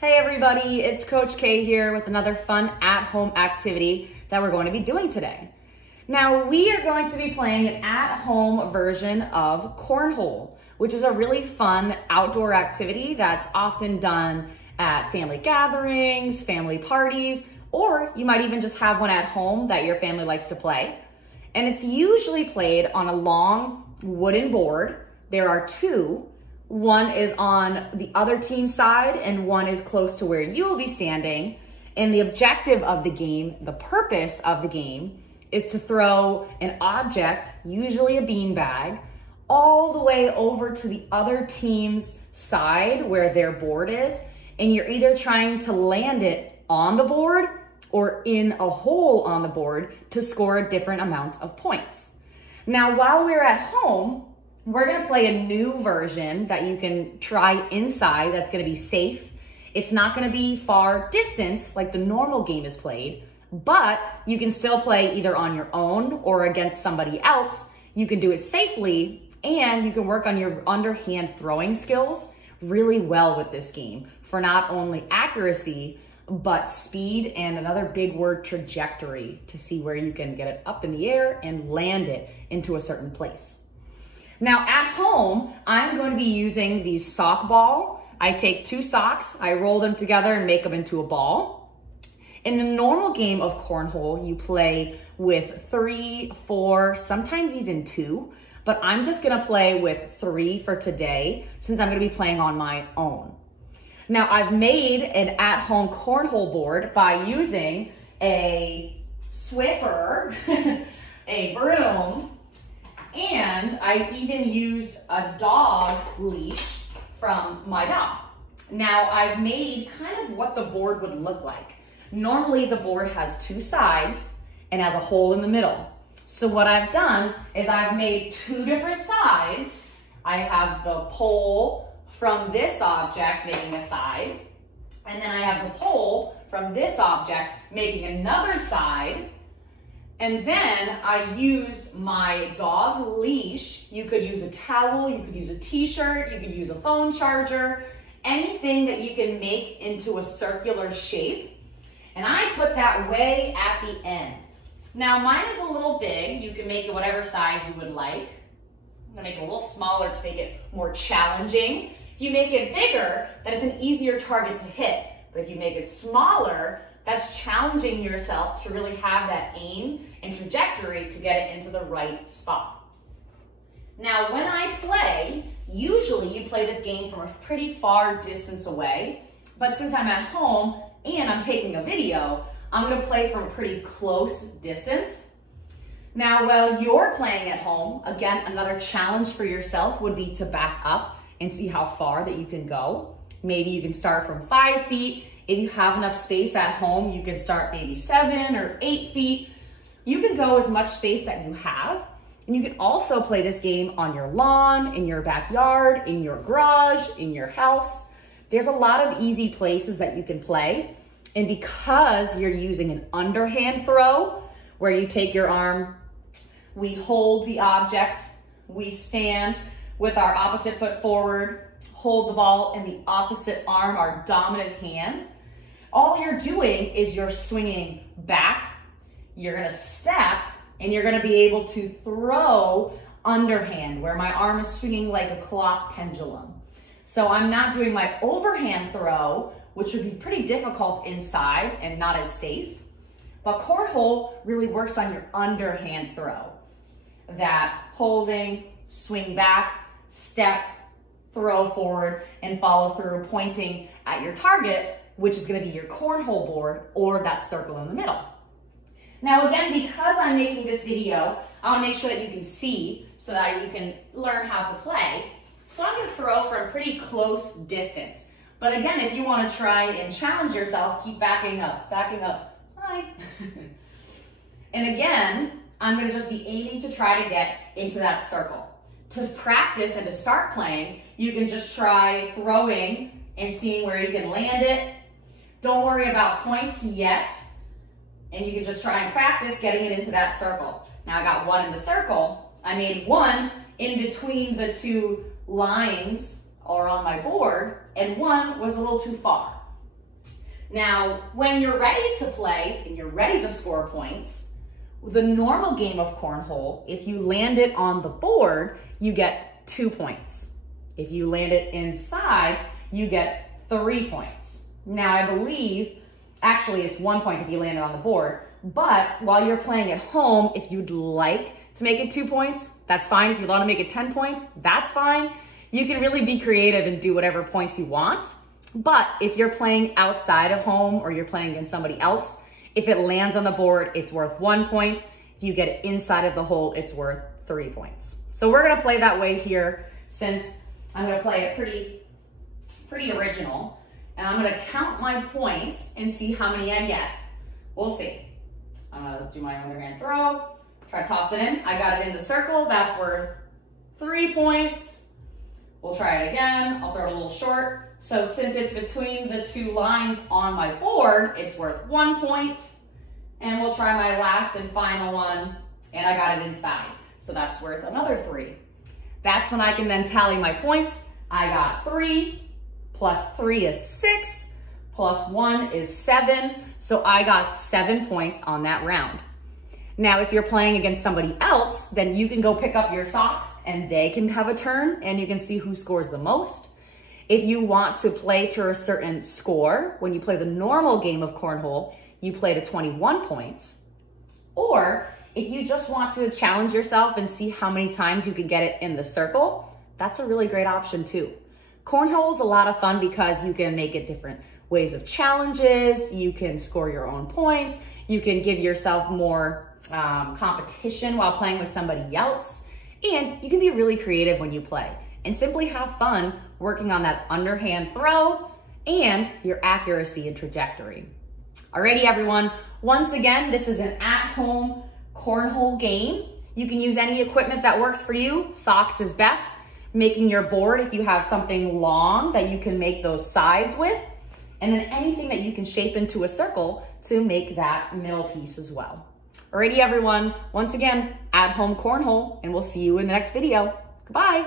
Hey everybody, it's Coach K here with another fun at-home activity that we're going to be doing today. Now we are going to be playing an at-home version of cornhole, which is a really fun outdoor activity that's often done at family gatherings, family parties, or you might even just have one at home that your family likes to play. And it's usually played on a long wooden board. There are two. One is on the other team's side and one is close to where you'll be standing. And the objective of the game, the purpose of the game, is to throw an object, usually a beanbag, all the way over to the other team's side where their board is. And you're either trying to land it on the board or in a hole on the board to score a different amount of points. Now, while we're at home, we're gonna play a new version that you can try inside that's gonna be safe. It's not gonna be far distance like the normal game is played, but you can still play either on your own or against somebody else. You can do it safely and you can work on your underhand throwing skills really well with this game for not only accuracy, but speed and another big word, trajectory, to see where you can get it up in the air and land it into a certain place. Now at home, I'm going to be using the sock ball. I take two socks, I roll them together and make them into a ball. In the normal game of cornhole, you play with 3, 4, sometimes even 2, but I'm just gonna play with 3 for today since I'm gonna be playing on my own. Now I've made an at-home cornhole board by using a Swiffer, a broom, and I even used a dog leash from my dog. Now I've made kind of what the board would look like. Normally the board has 2 sides and has a hole in the middle. So what I've done is I've made 2 different sides. I have the pole from this object making a side, and then I have the pole from this object making another side. And then I used my dog leash. You could use a towel, you could use a t-shirt, you could use a phone charger, anything that you can make into a circular shape. And I put that way at the end. Now mine is a little big. You can make it whatever size you would like. I'm gonna make it a little smaller to make it more challenging. If you make it bigger, then it's an easier target to hit. But if you make it smaller, that's challenging yourself to really have that aim and trajectory to get it into the right spot. Now, when I play, usually you play this game from a pretty far distance away, but since I'm at home and I'm taking a video, I'm gonna play from a pretty close distance. Now, while you're playing at home, again, another challenge for yourself would be to back up and see how far that you can go. Maybe you can start from 5 feet. If you have enough space at home, you can start maybe 7 or 8 feet. You can go as much space that you have. And you can also play this game on your lawn, in your backyard, in your garage, in your house. There's a lot of easy places that you can play. And because you're using an underhand throw, where you take your arm, we hold the object, we stand with our opposite foot forward, hold the ball in the opposite arm, our dominant hand. All you're doing is you're swinging back, you're gonna step, and you're gonna be able to throw underhand, where my arm is swinging like a clock pendulum. So I'm not doing my overhand throw, which would be pretty difficult inside and not as safe. But cornhole really works on your underhand throw. That holding, swing back, step, throw forward, and follow through, pointing at your target, which is gonna be your cornhole board or that circle in the middle. Now again, because I'm making this video, I wanna make sure that you can see so that you can learn how to play. So I'm gonna throw from a pretty close distance. But again, if you wanna try and challenge yourself, keep backing up, hi. And again, I'm gonna just be aiming to try to get into that circle. To practice and to start playing, you can just try throwing and seeing where you can land it. Don't worry about points yet. And you can just try and practice getting it into that circle. Now I got 1 in the circle. I made 1 in between the 2 lines or on my board, and 1 was a little too far. Now, when you're ready to play and you're ready to score points, the normal game of cornhole, if you land it on the board, you get 2 points. If you land it inside, you get 3 points. Now, I believe, actually it's 1 point if you land it on the board, but while you're playing at home, if you'd like to make it 2 points, that's fine. If you want to make it 10 points, that's fine. You can really be creative and do whatever points you want. But if you're playing outside of home or you're playing against somebody else, if it lands on the board, it's worth 1 point. If you get it inside of the hole, it's worth 3 points. So we're gonna play that way here, since I'm gonna play it pretty original. And I'm gonna count my points and see how many I get. We'll see. I'm gonna do my underhand throw, try to toss it in. I got it in the circle, that's worth 3 points. We'll try it again, I'll throw it a little short. So since it's between the 2 lines on my board, it's worth 1 point. And we'll try my last and final one, and I got it inside. So that's worth another 3. That's when I can then tally my points. I got 3, plus 3 is 6, plus 1 is 7. So I got 7 points on that round. Now, if you're playing against somebody else, then you can go pick up your socks and they can have a turn and you can see who scores the most. If you want to play to a certain score, when you play the normal game of cornhole, you play to 21 points. Or if you just want to challenge yourself and see how many times you can get it in the circle, that's a really great option too. Cornhole is a lot of fun because you can make it different ways of challenges, you can score your own points, you can give yourself more competition while playing with somebody else, and you can be really creative when you play and simply have fun working on that underhand throw and your accuracy and trajectory. Alrighty everyone, once again, this is an at-home cornhole game. You can use any equipment that works for you. Socks is best. Making your board if you have something long that you can make those sides with, and then anything that you can shape into a circle to make that middle piece as well. Alrighty everyone, once again, at-home cornhole, and we'll see you in the next video. Goodbye.